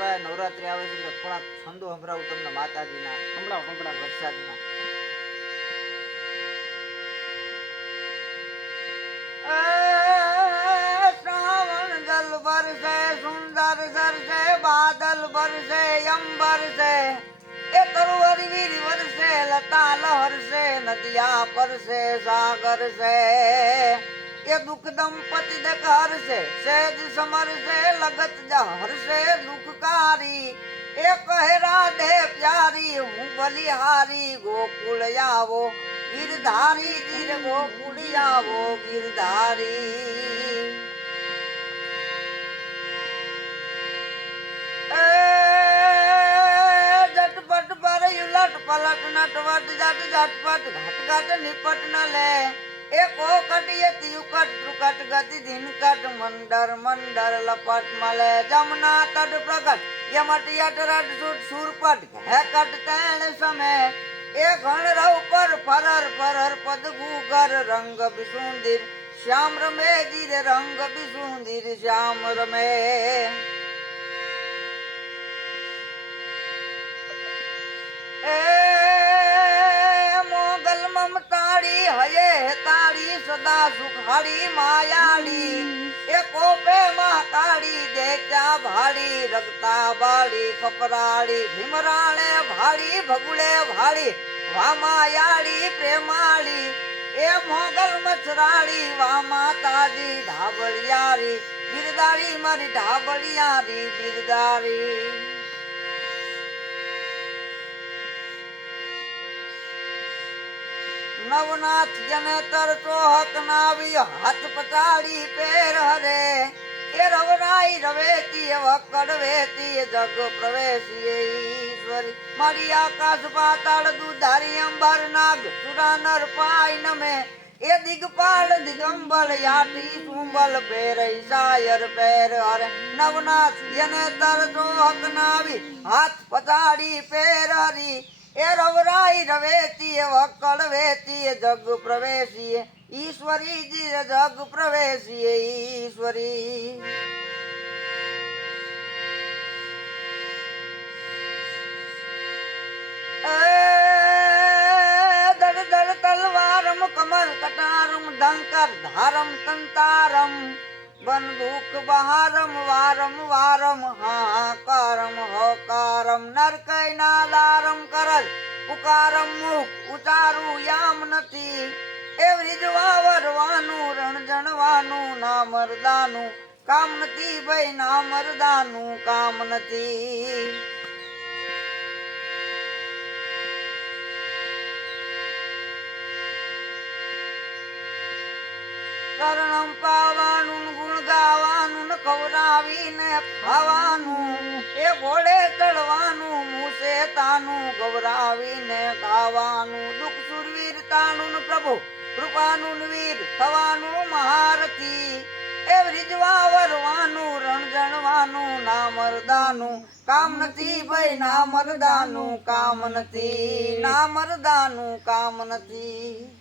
ભાઈ નવરાત્રી આવે છે એટલે થોડાક છંદો સંભળાવું તમને માતાજીના. સંભળાવો સંભળાવો. વરસાદના. શ્રાવણ જલ બરસે સુંદર સરસે બાદલ બરસે અંબર છે એ તરુવર વીર વરસે લતા લહરસે નદિયા પરસે સાગર છે એ દુઃખ દંપતિ દક હરસે સહેજ સમરસે લગત જ હરસે દુઃખકારી એ કહે રાધે પ્યારી હું બલિહારી ગોકુળ આવો ગિરધારી ગીર ગોકુળ આવો ગિરધારી. झटपट पर उलट पलट नटवट जट झटपट घट घट निपट न ले एको कटियति उकट द्रुकट गति दिन कट मंडर मंडर लपट मले जमुना तट प्रकट यमट यट रट सुट सुरपट है कट तैण समय ए घण रव पर फरर फरर पद गुगर रंग बिसुंदर श्याम रमे जीर रंग बिसुंदर श्याम रमे. मोगल ममताड़ी हये ताड़ी सदा सुखाड़ी मायाड़ी ए कोपे महाकाड़ी देत्या भाड़ी रगता बाड़ी कपराड़ी भीमराणे भाड़ी भगुले भाड़ी वामायाड़ी प्रेमाड़ी ए मोगल मछराड़ी वा माताजी ढाबड़ियारी बिरदारी मारी ढाबड़ियारी बिरदारी. नवनाथ जने तर चोहक नावी हाथ पचाड़ी पैर हरे ए रवराई रवेती वक्कड़ वेती जग प्रवेशी ईश्वरी मारी आकाश पाताल दुधारी अंबर नाग सुरा नर पाई नमे ए दिगपाल दिगंबल याटी सुंबल पैर ईशायर पैर हरे नवनाथ जने तर चोहक नावी हाथ पचाड़ी पैर हरी ए रवराई रवेती वक्कड़ वेती जग प्रवेशी ईश्वरी जी जग प्रवेशी ईश्वरी. दर दर तलवारम कमल कटारम डंकर धारम तंतारम बंदूक बहारम वारम वारम हाकारम होकारम नरकय नादारम करल पुकारम मुख उचारू याम નથી એ વ્રિજવા વરવાનું રણ જણવાનું ના મરદાનું કામ નથી ભાઈ ના મરદાનું કામ નથી. શરણમ પાવાનું ગુણ ગાવાનું ખવડાવીને ખાવાનું એ ઘોડે ચડવાનું મૂસે તાનું ગવરાવીને ગાવાનું દુઃખ સુરવીરતાનું પ્રભુ કૃપાનું વીર થવાનું મહારથી એ રીજવા વરવાનું રણ જણવાનું ના મરદાનું કામ નથી ભાઈ ના મરદાનું કામ નથી ના મરદાનું કામ નથી.